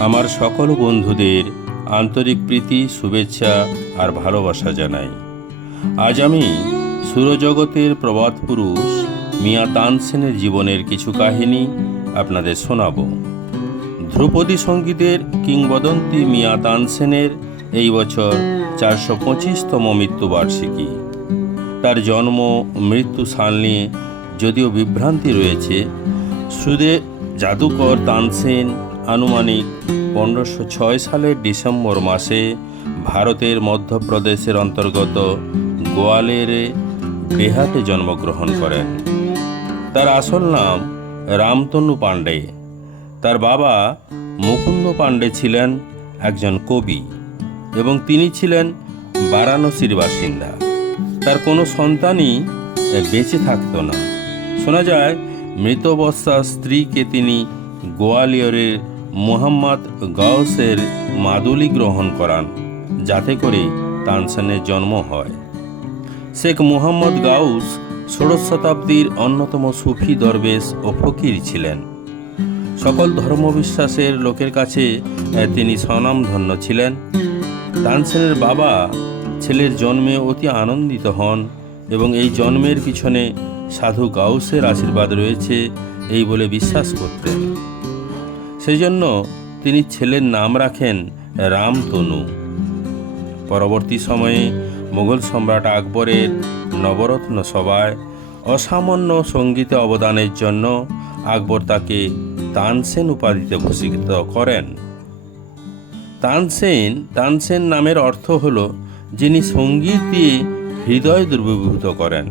আমার সকল বন্ধুদের আন্তরিক প্রীতি, শুভেচ্ছা আর ভালোবাসা জানাই। আজ আমি সুরজগতের প্রবাদ পুরুষ মিয়া তানসেনের জীবনের কিছু কাহিনী আপনাদের শোনাব। ধ্রুপদী সঙ্গীতের কিংবদন্তি মিয়া তানসেনের এই বছর চারশো পঁচিশতম মৃত্যুবার্ষিকী। তার জন্ম, মৃত্যু সাল নিয়ে যদিও বিভ্রান্তি রয়েছে, সুদে জাদুকর তানসেন আনুমানিক পনেরোশো ছয় সালের ডিসেম্বর মাসে ভারতের মধ্যপ্রদেশের অন্তর্গত গোয়ালেরে বেহাটে জন্মগ্রহণ করেন। তার আসল নাম রামতনু পাণ্ডে। তার বাবা মুকুন্দ পাণ্ডে ছিলেন একজন কবি এবং তিনি ছিলেন বারাণসীর বাসিন্দা। তার কোনো সন্তানই বেঁচে থাকতো না। শোনা যায় মৃতবস্তা স্ত্রীকে তিনি গোয়ালিয়রের মোহাম্মদ গাউসের মাদুলি গ্রহণ করান, যাতে করে তানসানের জন্ম হয়। শেখ মুহাম্মদ গাউস ষোড়শ শতাব্দীর অন্যতম সুফি দরবেশ ও ফকির ছিলেন। সকল ধর্মবিশ্বাসের লোকের কাছে তিনি স্বনামধন্য ছিলেন। তানসেনের বাবা ছেলের জন্মে অতি আনন্দিত হন এবং এই জন্মের পিছনে সাধু গাউসের আশীর্বাদ রয়েছে, এই বলে বিশ্বাস করতেন। সেই জন্য তিনি ছেলের নাম রাখেন রামতনু। পরবর্তী সময়ে মুঘল সম্রাট আকবরের নবরত্ন সভায় অসামান্য সঙ্গীতে অবদানের জন্য আকবর তাকে তানসেন উপাধিতে ভূষিত করেন। তানসেন তানসেন নামের অর্থ হল যিনি সংগীত দিয়ে হৃদয় দুর্বিভূত করেন।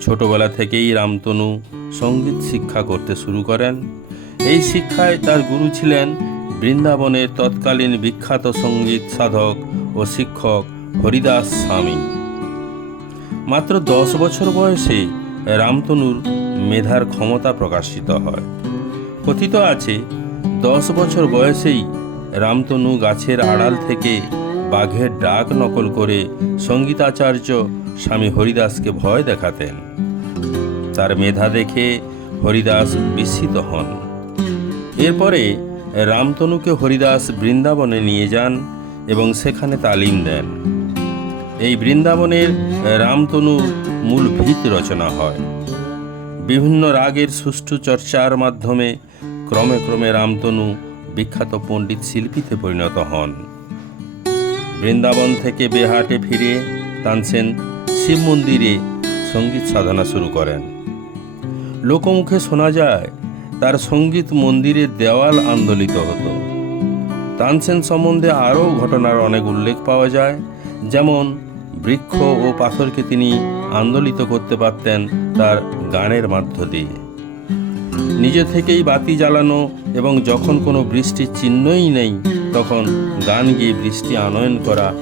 ছোটবেলা থেকেই রামতনু সংগীত শিক্ষা করতে শুরু করেন। এই শিক্ষায় তার গুরু ছিলেন বৃন্দাবনের তৎকালীন বিখ্যাত সংগীত সাধক ও শিক্ষক হরিদাস স্বামী। মাত্র দশ বছর বয়সে রামতনুর মেধার ক্ষমতা প্রকাশিত হয়। কথিত আছে, দশ বছর বয়সেই রামতনু গাছের আড়াল থেকে বাঘের ডাক নকল করে সঙ্গীতাচার্য স্বামী হরিদাসকে ভয় দেখাতেন। তার মেধা দেখে হরিদাস বিস্মিত হন। এরপরে রামতনুকে হরিদাস বৃন্দাবনে নিয়ে যান এবং সেখানে তালিম দেন। এই বৃন্দাবনের রামতনু মূল ভিত রচনা হয়। বিভিন্ন রাগের সুষ্ঠু চর্চার মাধ্যমে ক্রমে ক্রমে রামতনু বিখ্যাত পণ্ডিত শিল্পীতে পরিণত হন। বৃন্দাবন থেকে বেহাটে ফিরে তানসেন শিব মন্দিরে সংগীত সাধনা শুরু করেন। লোকমুখে শোনা যায় তার সংগীত মন্দিরের দেওয়াল আন্দোলিত হতো। তানসেন সম্বন্ধে আরও ঘটনার অনেক উল্লেখ পাওয়া যায়। যেমন, বৃক্ষ ও পাথরকে তিনি আন্দোলিত করতে পারতেন তার গানের মাধ্য দিয়ে। নিজে থেকেই বাতি জ্বালানো এবং যখন কোনো বৃষ্টির চিহ্নই নেই, তখন গান গিয়ে বৃষ্টি আনয়ন করা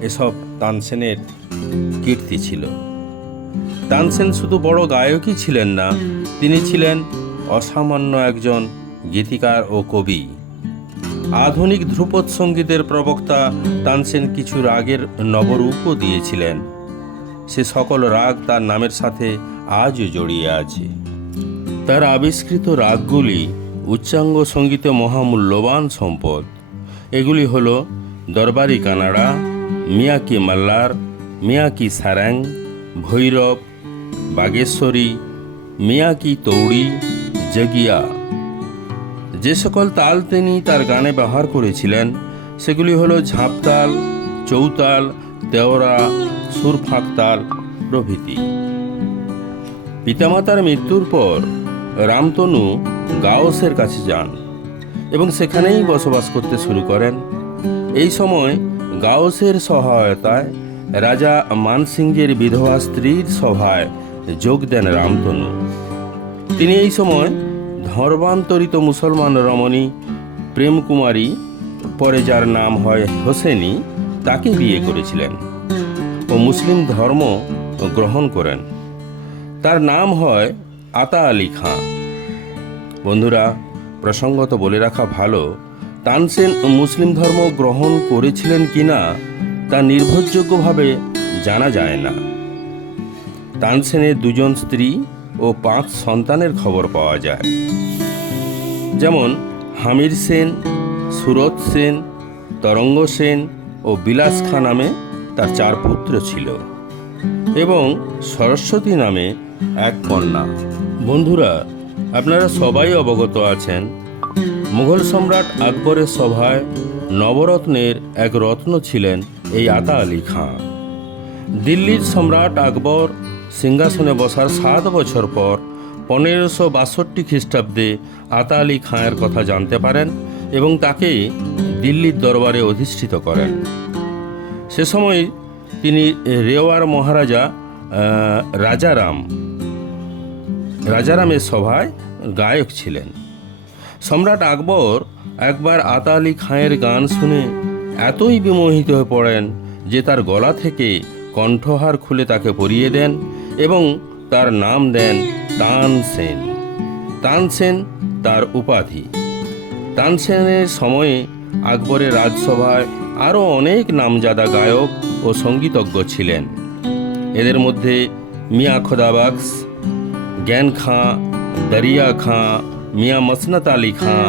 এসব তানসেনের কীর্তি ছিল। তানসেন শুধু বড় গায়কই ছিলেন না, তিনি ছিলেন অসামান্য একজন গীতিকার ও কবি। আধুনিক ধ্রুপদ সঙ্গীতের প্রবক্তা তানসেন কিছু রাগের নবরূপও দিয়েছিলেন। সে সকল রাগ তার নামের সাথে আজও জড়িয়ে আছে। তার আবিষ্কৃত রাগগুলি উচ্চাঙ্গ সঙ্গীতে মহামূল্যবান সম্পদ। এগুলি হল দরবারি কানাড়া, মিয়াকি মাল্লার, মিয়াকি সারাং, ভৈরব, বাগেশ্বরী, মিয়াকি তৌড়ি জগিয়া। যে সকল তাল তিনি তার গানে ব্যবহার করেছিলেন, সেগুলি হলো ঝাঁপতাল চৌতাল তেওরা সুরফাঁক তাল প্রভৃতি। পিতামাতার মৃত্যুর পর রামতনু গাওসের কাছে যান এবং সেখানেই বসবাস করতে শুরু করেন। এই সময় গাওসের সহায়তায় রাজা মানসিংহের বিধবা স্ত্রীর সভায় যোগ দেন রামতনু। তিনি এই সময় ধর্মান্তরিত মুসলমান রমণী, প্রেমকুমারী, পরে যার নাম হয় হোসেনি, তাকে বিয়ে করেছিলেন ও মুসলিম ধর্ম গ্রহণ করেন। তার নাম হয় আতা আলী খাঁ। বন্ধুরা, প্রসঙ্গত বলে রাখা ভালো, তানসেন মুসলিম ধর্ম গ্রহণ করেছিলেন কিনা তা নির্ভরযোগ্যভাবে জানা যায় না। তানসেনের দুজন স্ত্রী ও পাঁচ সন্তানের খবর পাওয়া যায়। যেমন হামির সেন সুরত সেন, তরঙ্গ সেন ও বিলাস খাঁ নামে তার চার পুত্র ছিল এবং সরস্বতী নামে এক কন্যা। বন্ধুরা, আপনারা সবাই অবগত আছেন, মুঘল সম্রাট আকবরের সভায় নবরত্নের এক রত্ন ছিলেন এই আতা আলী খাঁ। দিল্লির সম্রাট আকবর সিংহাসনে বসার সাত বছর পর পনেরোশো বাষট্টি খ্রিস্টাব্দে আতা আলী খাঁয়ের কথা জানতে পারেন এবং তাকে দিল্লির দরবারে অধিষ্ঠিত করেন। সে সময় তিনি রেওয়ার মহারাজা রাজারাম, রাজারামের সভায় গায়ক ছিলেন। সম্রাট আকবর একবার আতা আলী খাঁয়ের গান শুনে এতই বিমোহিত হয়ে পড়েন যে তার গলা থেকে কণ্ঠহার খুলে তাকে পরিয়ে দেন এবং তার নাম দেন তানসেন তানসেন তার উপাধি। তানসেনের সময়ে আকবরের রাজসভায় আরও অনেক নামজাদা গায়ক ও সঙ্গীতজ্ঞ ছিলেন। এদের মধ্যে মিয়া খোদাবাক্স জ্ঞান খাঁ, দরিয়া খাঁ, মিয়া মসনত আলী খাঁ,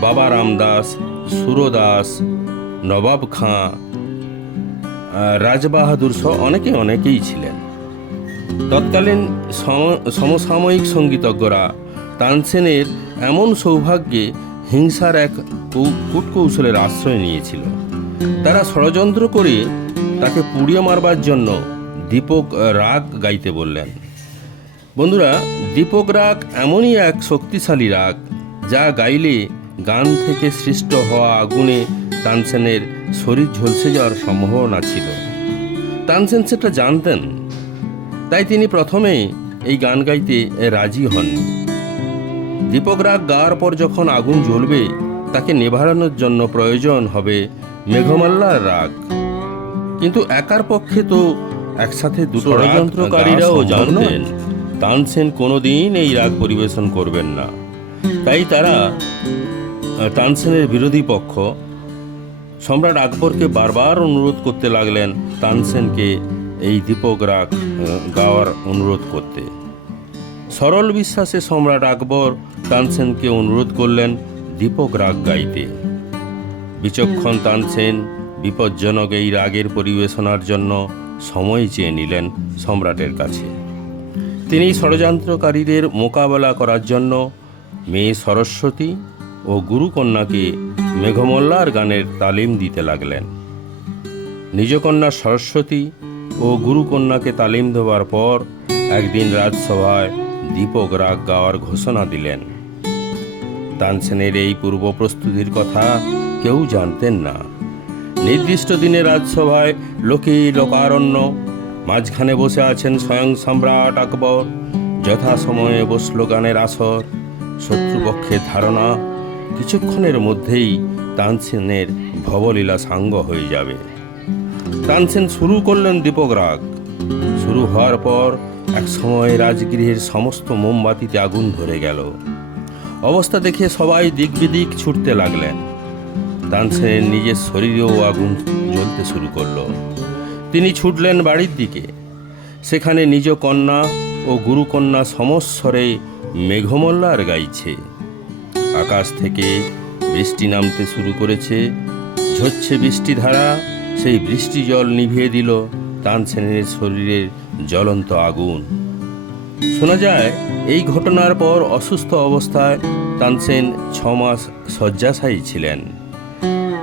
বাবা রামদাস, সুরদাস, নবাব খাঁ রাজবাহাদুর সহ অনেকে অনেকেই ছিলেন। তৎকালীন সম- সমসাময়িক সঙ্গীতজ্ঞরা তানসেনের এমন সৌভাগ্যে হিংসার এক কূটকৌশলের আশ্রয় নিয়েছিল। তারা ষড়যন্ত্র করে তাকে পুড়িয়ে মারবার জন্য দীপক রাগ গাইতে বললেন। বন্ধুরা, দীপক রাগ এমনই এক শক্তিশালী রাগ যা গাইলে গান থেকে সৃষ্ট হওয়া আগুনে তানসেনের শরীর ঝলসে যাওয়ার সম্ভাবনা ছিল। তানসেন সেটা জানতেন। তাই তিনি প্রথমে এই গান গাইতে রাজি হননি দীপক রাগ গাওয়ার পর যখন আগুন জ্বলবে তাকে নেভানোর জন্য প্রয়োজন হবে মেঘমাল্লার রাগ। কিন্তু একার পক্ষে তো একসাথে দুটো ষড়যন্ত্রকারীরাও জানতেন তানসেন কোনোদিন এই রাগ পরিবেশন করবেন না। তাই তারা তানসেনের বিরোধী পক্ষ সম্রাট আকবরকে বারবার অনুরোধ করতে লাগলেন তানসেনকে এই দীপক রাগ গাওয়ার অনুরোধ করতে। সরল বিশ্বাসে সম্রাট আকবর তানসেনকে অনুরোধ করলেন দীপক রাগ গাইতে। বিচক্ষণ তানসেন বিপজ্জনক এই রাগের পরিবেশনার জন্য সময় চেয়ে নিলেন সম্রাটের কাছে। তিনি ষড়যন্ত্রকারীদের মোকাবেলা করার জন্য মেয়ে সরস্বতী ও গুরুকন্যাকে মেঘমল্লার গানের তালিম দিতে লাগলেন। নিজকন্যা সরস্বতী ও গুরুকন্যাকে তালিম দেওয়ার পর একদিন রাজসভায় দীপক রাগ গাওয়ার ঘোষণা দিলেন। তানসেনের এই পূর্ব প্রস্তুতির কথা কেউ জানতেন না। নির্দিষ্ট দিনে রাজসভায় লোকে লোকারণ্য, মাঝখানে বসে আছেন স্বয়ং সম্রাট আকবর, যথাসময়ে বসল গানের আসর শত্রুপক্ষের ধারণা, কিছুক্ষণের মধ্যেই তানসেনের ভবলীলা সাঙ্গ হয়ে যাবে। তানসেন শুরু করলেন দীপক রাগ। শুরু হওয়ার পর এক সময় রাজগৃহের সমস্ত মোমবাতিতে আগুন ধরে গেল। অবস্থা দেখে সবাই দিক বিদিক ছুটতে লাগলেন। তানসেনের নিজের শরীরেও আগুন জ্বলতে শুরু করল। তিনি ছুটলেন বাড়ির দিকে। সেখানে নিজ কন্যা ও গুরুকন্যা সমস্বরে মেঘমল্লার গাইছে। আকাশ থেকে বৃষ্টি নামতে শুরু করেছে। ঝরছে বৃষ্টিধারা। সেই বৃষ্টি জল নিভিয়ে দিল তানসেনের শরীরের জ্বলন্ত আগুন। শোনা যায়, এই ঘটনার পর অসুস্থ অবস্থায় তানসেন ছ মাস শয্যাশায়ী ছিলেন।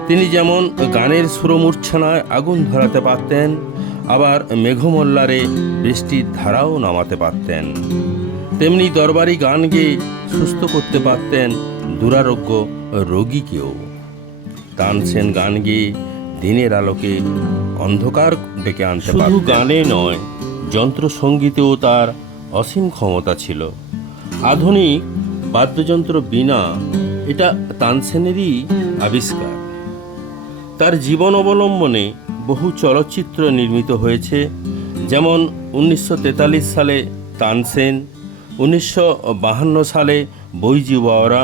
তিনি যেমন গানের সুরমূর্ছনায় আগুন ধরাতে পারতেন, আবার মেঘমল্লারে বৃষ্টির ধারাও নামাতে পারতেন। তেমনি দরবারি গান গেয়ে সুস্থ করতে পারতেন দুরারোগ্য রোগীকেও। তানসেন গান গেয়ে দিনের আলোকে অন্ধকার ডেকে আনতে শুধু গানে নয় যন্ত্রসঙ্গীতেও তার অসীম ক্ষমতা ছিল। আধুনিক বাদ্যযন্ত্র বিনা এটা তানসেনেরই আবিষ্কার। তার জীবন অবলম্বনে বহু চলচ্চিত্র নির্মিত হয়েছে যেমন উনিশশো তেতাল্লিশ সালে তানসেন উনিশশো বাহান্ন সালে বৈজি বাওরা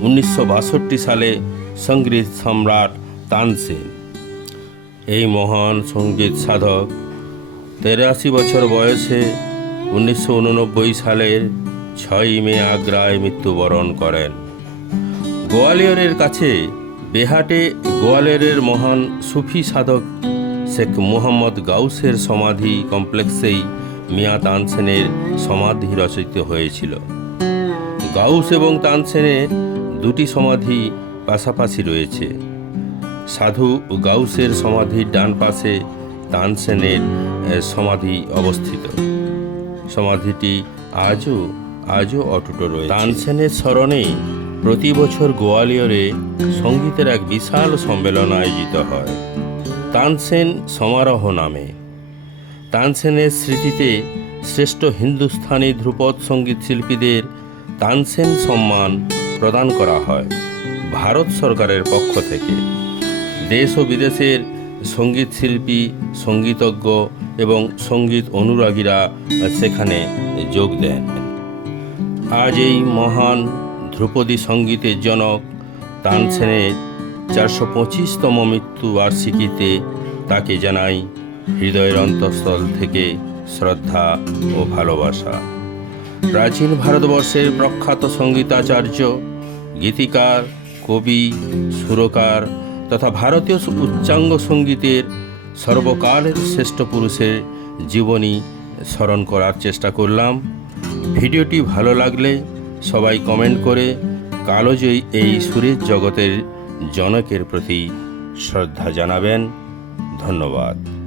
উনিশশো বাষট্টি সালে সংগীত সম্রাট তানসেন এই মহান সংগীত সাধক। তেরাশি বছর বয়সে উনিশশো উননব্বই সালের ছয়ই মে আগ্রায় মৃত্যুবরণ করেন। গোয়ালিয়রের কাছে বেহাটে গোয়ালিয়রের মহান সুফি সাধক শেখ মুহাম্মদ গাউসের সমাধি কমপ্লেক্সেই মিয়া তানসেনের সমাধি রচিত হয়েছিল। গাউস এবং তানসেনের দুটি সমাধি পাশাপাশি রয়েছে। সাধু গাউসের সমাধির ডান পাশে তানসেনের সমাধি অবস্থিত। সমাধিটি আজও আজও অটুট রয়েছে। তানসেনের স্মরণে প্রতি বছর গোয়ালিয়রে সঙ্গীতের এক বিশাল সম্মেলন আয়োজিত হয়। তানসেন সমারোহ নামে। তানসেনের স্মৃতিতে শ্রেষ্ঠ হিন্দুস্থানি ধ্রুপদ সংগীত শিল্পীদের তানসেন সম্মান প্রদান করা হয় ভারত সরকারের পক্ষ থেকে। দেশ ও বিদেশের সংগীত শিল্পী, সঙ্গীতজ্ঞ এবং সংগীত অনুরাগীরা সেখানে যোগ দেন। আজ এই মহান ধ্রুপদী সঙ্গীতের জনক তানসেনের চারশো পঁচিশতম মৃত্যু বার্ষিকীতে তাকে জানাই হৃদয়ের অন্তঃস্থল থেকে শ্রদ্ধা ও ভালোবাসা। প্রাচীন ভারতবর্ষের প্রখ্যাত সঙ্গীতাচার্য, গীতিকার, কবি, সুরকার তথা ভারতীয় উচ্চাঙ্গ সঙ্গীতের সর্বকালের শ্রেষ্ঠ পুরুষের জীবনী স্মরণ করার চেষ্টা করলাম। ভিডিওটি ভালো লাগলে সবাই কমেন্ট করে কালোজয়ী এই সুরের জগতের জনকের প্রতি শ্রদ্ধা জানাবেন। ধন্যবাদ।